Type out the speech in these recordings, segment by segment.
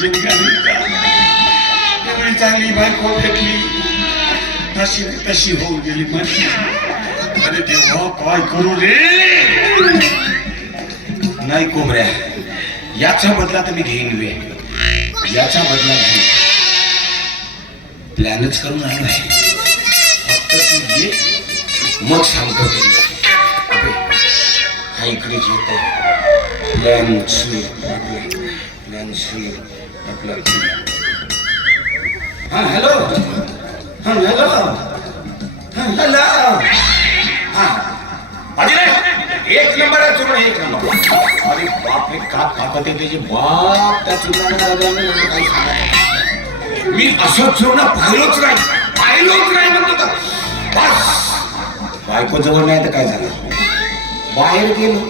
जिंकण्याचा एवढी चांगली बायको भेटली तशी होऊन गेली माझी. अरे देवा काय करू रे. नाही कोंबड्या, याचा बदला तर मी घेईन वे. याचा बदला घेईन. प्लॅनच करून आलो आहे. फक्त तू ये मग सांगतो. हा इकडेच येतो. प्लॅन सी आपला. हा हॅलो. हा हॅलो. हा हॅलो. हा माझी नाही. एक नंबर आहे चुरण. एक नंबर. अरे बापरे का ताकद आहे त्याची. बाप त्या चुरणाने काही सांगा. मी असं चुरण पाहिलोच नाही म्हणतो. बस बायको जवळ नाही तर काय झालं. बाहेर गेलो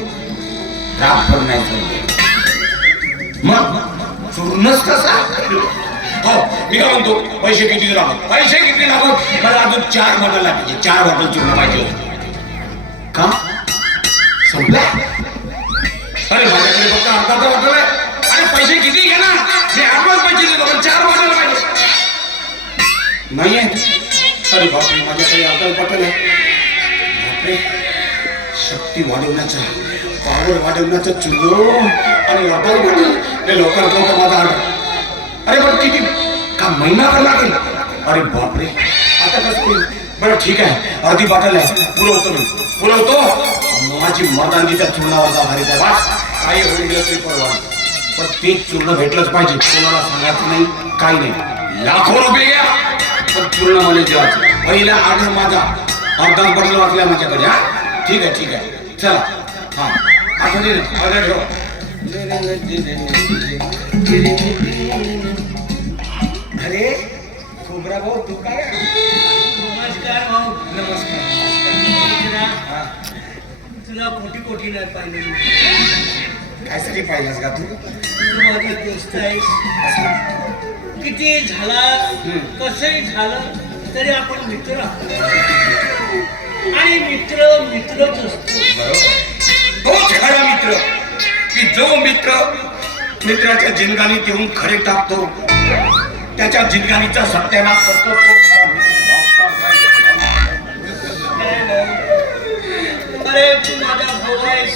राग पण नाही झालं. मग चूर्णच कसा. हो मी काय म्हणतो पैसे किती लागत. मला अजून 4 बॉटल लागते. 4 बॉटल चूर्ण पाहिजे का. संपला. अरे माझ्याकडे फक्त अर्धा बॉटल आहे. अरे पैसे किती घे ना. मी ऍडव्हान्स पैसे देतो पण 4 बॉटल पाहिजे. नाही आहे. अरे बापरे माझ्याकडे अर्धा बॉटल आहे. बापरे शक्ती वाढवण्याचा पावर वाढवण्याचं चुरून आणि अर्धा बॉटल लवकर माझा ऑर्डर. अरे पण किती का महिनाभर लागेल. अरे बापरे आता कसं होईल. बरं ठीक आहे अर्धी बॉटल आहे. पुरवतो. माझी मर्दांनी त्या चूर्णावरचा आधारित आहे. वाच काही होऊन गेलं तरी परवा. पण ते चूर्ण भेटलंच पाहिजे. कोणाला सांगायचं नाही काही नाही. लाखो रुपये घ्या पण चूर्ण मला द्यायचं. पहिला ऑर्डर माझा. अर्धा बॉटल वाचल्या माझ्याकडे. हा ठीक आहे चला. हा आता ऑर्डर ठेव. अरे खोबरा भाऊ तू काय. नमस्कार भाऊ. नमस्कार. तुला कोटी नाही पाहिजे. काय साठी पाहिलास का तू. माझी दोस्त आहेस. किती झाला कसंही झालं तरी आपण मित्र आहोत. आणि मित्रच असतो. तोच खरा मित्र की जो मित्राच्या जिंदगानीत येऊन खरे टाकतो. त्याच्या जिंदगानीचा सत्यानाश करतो. तो खरा मित्र. अरे तू माझा भाऊ आहेस.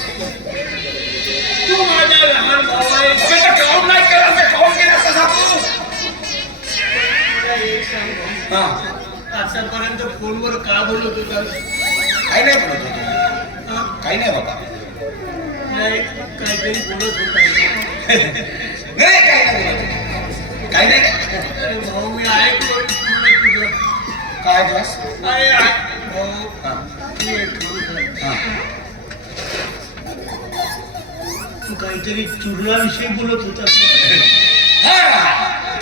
तू माझा लहान भाऊ आहेस. काम नाही केलं काम केलं तसा तू. आतापर्यंत फोनवर का बोलत होता. काही नाही बोलत होतो. काही नाही बाबा. नाही काहीतरी बोलत होता. नाही काही नाही बोलत. काही नाही. अरे भाऊ मी ऐकलो तुझं. काय क्लास. अरे भाऊ तू काहीतरी चूर्णाविषयी बोलत होता.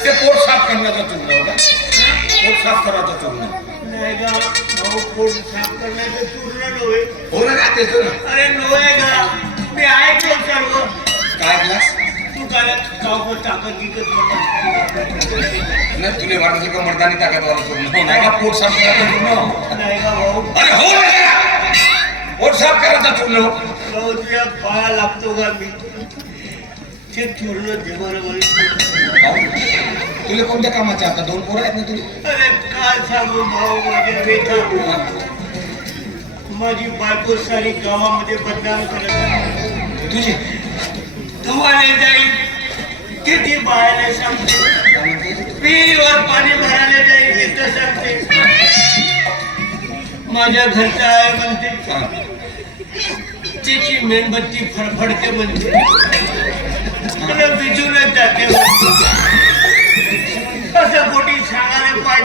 ते पोट साफ करण्याचा चूर्ण होता. पोट साफ करायचा चूर्ण. नाही का भाऊ पोट साफ करण्याचं चूर्ण नव्हे. हो ना तेच ना. अरे नव्हे का मी ऐकलो सर्व. काय क्लास. तू काय गावभर ताकद विकत नाही तुला वाटत का मर्दानी ताकदवाला चूर्ण नाही का. पोट साफ करायचा चूर्ण. नाही का भाऊ. अरे हो ना पोट साफ करायचा चूर्ण. भाऊ तुझ्या पाया लागतो का मी. ते चूर्ण देवाला. तुला कोणत्या कामाचे आता 2 पोरं आहेत ना तुला. अरे काय सांगू भाऊ माझ्या वेथा. माझी बायको सारी गावामध्ये बदनाम करत आहे. तुझी धुवाने जाईल किती बाळाला सांगते. विहिरीवर पाणी भरायला जाईल तिथं सांगते. माझ्या घरचा आहे म्हणते. तिची मेणबत्ती फडफडते म्हणते. मला बिजूनच जाते.